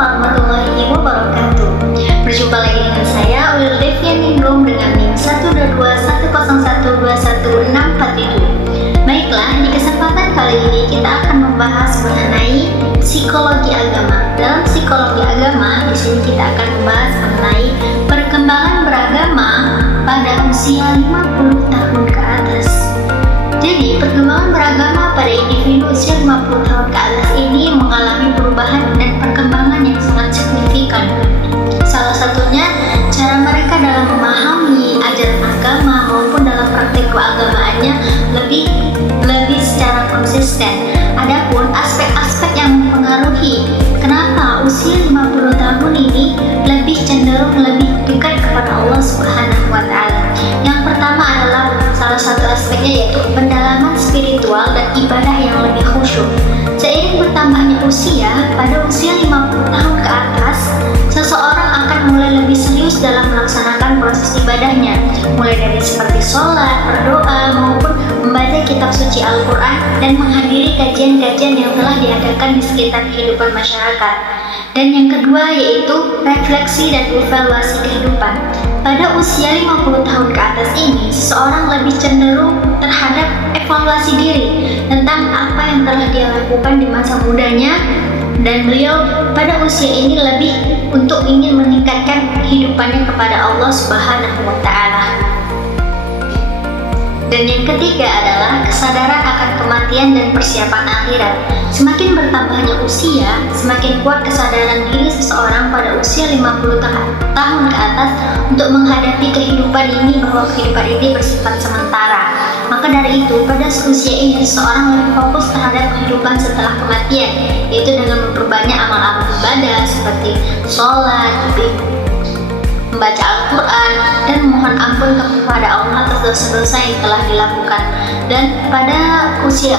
warahmatullahi wabarakatuh. Berjumpa lagi dengan saya Ulil Devianingrum dengan NIM 12210121647. Baiklah, di kesempatan kali ini kita akan membahas mengenai psikologi agama. Dalam psikologi agama, di sini kita akan membahas mengenai perkembangan beragama pada usia 50 tahun ke atas. Jadi, perkembangan beragama pada individu usia 50 tahun ke atas ini mengalami perubahan dan perkembangan yang sangat signifikan. Salah satunya, cara mereka dalam memahami ajaran agama maupun dalam praktik keagamaannya lebih secara konsisten. Adapun aspek-aspek yang mempengaruhi kenapa usia 50 tahun ini lebih cenderung lebih dekat kepada Allah Subhanahu wa Ta'ala. Yang pertama adalah salah satu aspeknya yaitu pendalaman spiritual dan ibadah yang lebih khusyuk. Seiring bertambahnya usia, pada usia 50 tahun ke atas, seseorang akan mulai lebih serius dalam melaksanakan proses ibadahnya, mulai dari seperti sholat, berdoa, maupun membaca kitab suci Al-Quran dan menghadiri kajian-kajian yang telah diadakan di sekitar kehidupan masyarakat. Dan yang kedua yaitu refleksi dan evaluasi kehidupan. Pada usia 50 tahun ke atas ini, seseorang lebih cenderung terhadap evaluasi diri tentang apa yang telah dia lakukan di masa mudanya, dan beliau pada usia ini lebih untuk ingin meningkatkan kehidupannya kepada Allah Subhanahu wa Ta'ala. Dan yang ketiga adalah kesadaran akan kematian dan persiapan akhirat. Semakin bertambahnya usia, semakin kuat kesadaran diri seseorang pada usia 50 tahun ke atas untuk menghadapi kehidupan ini, bahwa kehidupan ini bersifat sementara. Maka dari itu, pada usia ini seseorang lebih fokus terhadap kehidupan setelah kematian, yaitu dengan memperbanyak amal-amal ibadah seperti sholat, membaca Al-Quran, dan memohon ampun kepada Allah atas dosa-dosa yang telah dilakukan. Dan pada usia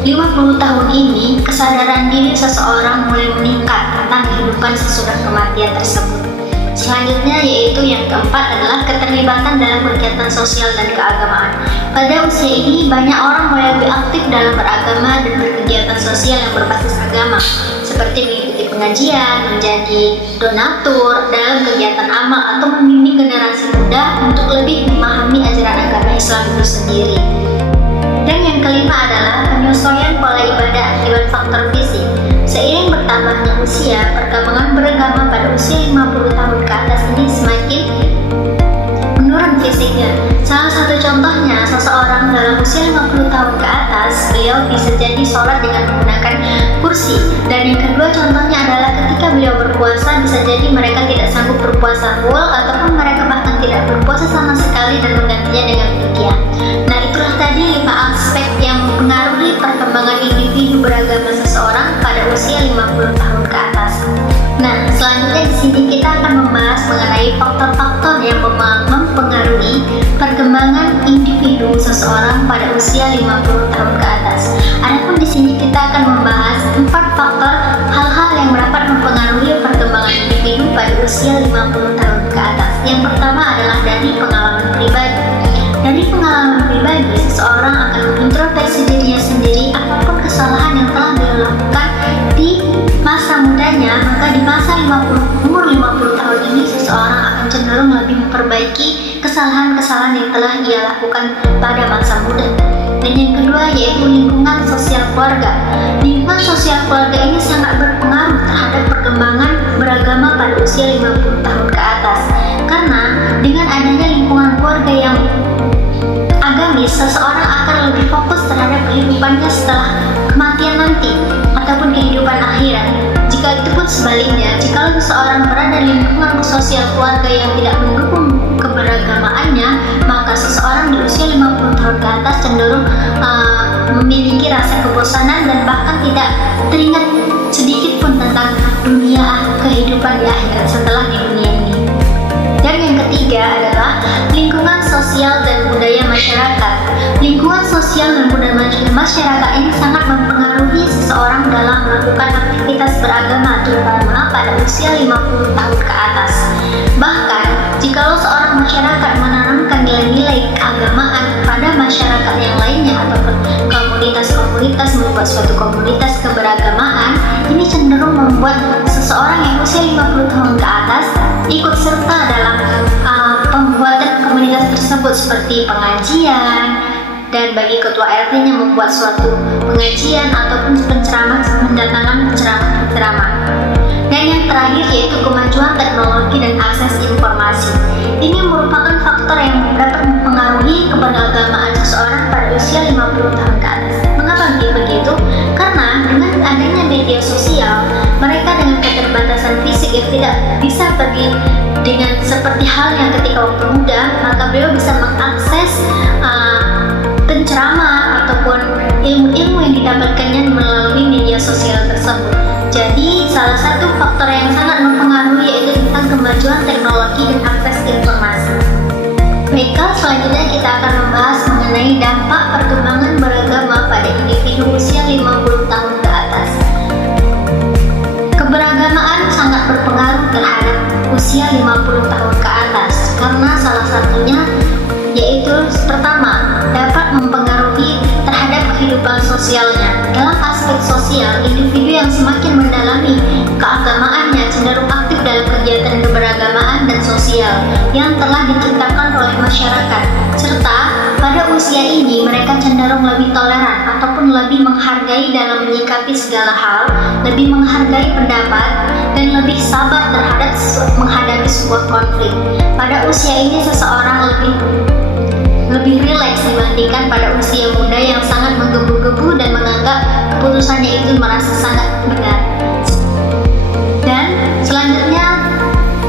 50 tahun ini, kesadaran diri seseorang mulai meningkat tentang kehidupan sesudah kematian tersebut. Selanjutnya yaitu yang keempat adalah keterlibatan dalam kegiatan sosial dan keagamaan. Pada usia ini, banyak orang mulai lebih aktif dalam beragama dan berkegiatan sosial yang berbasis agama, seperti mengikuti pengajian, menjadi donatur dalam kegiatan amal, atau membimbing generasi muda untuk lebih memahami ajaran agama Islam itu sendiri. Dan yang kelima adalah penyesuaian pola ibadah akibat faktor fisik. Seiring bertambahnya usia, perkembangan beragama pada usia 50 tahun ke atas ini semakin menurun fisiknya. Salah satu contohnya, seseorang dalam usia 50 tahun ke atas, beliau bisa jadi sholat dengan menggunakan kursi. Dan yang kedua contohnya adalah ketika beliau berpuasa, bisa jadi mereka tidak sanggup berpuasa full, ataupun mereka bahkan tidak berpuasa sama sekali dan menggantinya dengan fidyah. Nah, itulah tadi 5 aspek yang mempengaruhi perkembangan individu beragama seseorang pada usia 50 tahun ke atas. Nah, selanjutnya di sini kita akan membahas mengenai faktor-faktor yang mempengaruhi perkembangan individu seseorang pada usia 50 tahun ke atas. Adapun di sini kita akan membahas 4 faktor hal-hal yang dapat mempengaruhi perkembangan individu pada usia 50 tahun ke atas. Yang pertama adalah dari pengalaman pribadi. Dari pengalaman pribadi, seseorang akan mengintrospeksi dirinya sendiri apapun kesalahan yang telah beliau lakukan di masa mudanya, maka di masa umur 50 tahun ini seseorang akan cenderung lebih memperbaiki kesalahan-kesalahan yang telah ia lakukan pada masa muda. Dan yang kedua yaitu lingkungan sosial keluarga. Lingkungan sosial keluarga ini sangat berpengaruh terhadap perkembangan beragama pada usia 50 tahun ke atas. Karena dengan adanya lingkungan keluarga yang agamis, seseorang akan lebih fokus terhadap kehidupannya setelah kematian nanti ataupun kehidupan akhirat. Jika itu pun sebaliknya, jika seseorang berada di lingkungan sosial keluarga yang tidak mendukung keberagamaannya, maka seseorang di usia 50 tahun ke atas cenderung memiliki rasa kebosanan dan bahkan tidak teringat sedikit pun tentang dunia kehidupan di akhirat setelah di dunia ini. Dan yang ketiga adalah lingkungan sosial dan budaya masyarakat. Lingkungan sosial dan budaya masyarakat ini sangat mempengaruhi seseorang dalam melakukan aktivitas beragama, terutama pada usia 50 tahun ke atas. Bahkan, jikalau seorang masyarakat menanamkan nilai-nilai keagamaan pada masyarakat yang lainnya ataupun komunitas-komunitas membuat suatu komunitas keberagamaan, ini cenderung membuat seseorang yang usia 50 tahun ke atas ikut serta dalam pembuatan komunitas tersebut seperti pengajian, dan bagi ketua RT-nya membuat suatu pengajian ataupun penceramah, mendatangkan penceramah. Dan yang terakhir yaitu kemajuan teknologi dan akses informasi. Ini merupakan faktor yang dapat mempengaruhi keberagamaan seseorang pada usia 50 tahun ke atas. Mengapa begitu? Karena dengan adanya media sosial, mereka dengan keterbatasan fisik yang tidak bisa pergi dengan seperti halnya ketika waktu muda, maka beliau bisa mengakses penceramah ataupun ilmu-ilmu yang didapatkannya melalui media sosial tersebut. Jadi salah satu faktor yang sangat mempengaruhi yaitu tentang kemajuan teknologi dan akses informasi. Baiklah, selanjutnya kita akan membahas mengenai dampak perkembangan beragama pada individu usia 50 tahun ke atas. Keberagamaan sangat berpengaruh terhadap usia 50 tahun ke atas karena salah satunya yaitu pertama, dapat mempengaruhi terhadap kehidupan sosialnya. Dalam aspek sosial, individu yang semakin mendalami keagamaannya cenderung aktif dalam kegiatan keberagamaan dan sosial yang telah diciptakan oleh masyarakat, serta pada usia ini mereka cenderung lebih toleran ataupun lebih menghargai dalam menyikapi segala hal, lebih menghargai pendapat, dan lebih sabar terhadap menghadapi sebuah konflik. Pada usia ini seseorang lebih rileks dibandingkan pada usia muda yang sangat menggebu-gebu dan menganggap keputusannya itu merasa sangat benar. Dan selanjutnya,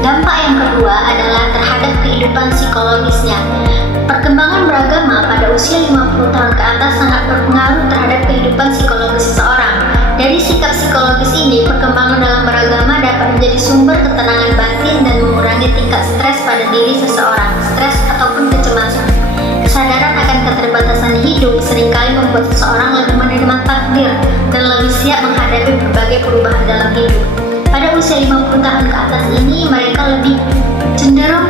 dampak yang kedua adalah terhadap kehidupan psikologisnya. Perkembangan beragama pada usia 50 tahun ke atas sangat berpengaruh terhadap kehidupan psikologis seseorang. Dari sikap psikologis ini, perkembangan dalam beragama dapat menjadi sumber ketenangan batin dan mengurangi tingkat stres pada diri seseorang, stres ataupun kecemasan. Kesadaran akan keterbatasan hidup seringkali membuat seseorang lebih menerima takdir dan lebih siap menghadapi berbagai perubahan dalam hidup. Pada usia 50 tahun ke atas ini, mereka lebih cenderung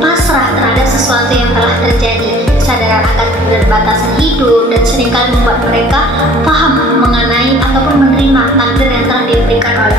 pasrah terhadap sesuatu yang telah terjadi. Kesadaran akan keterbatasan hidup dan seringkali membuat mereka paham mengenai ataupun menerima takdir yang telah diberikan oleh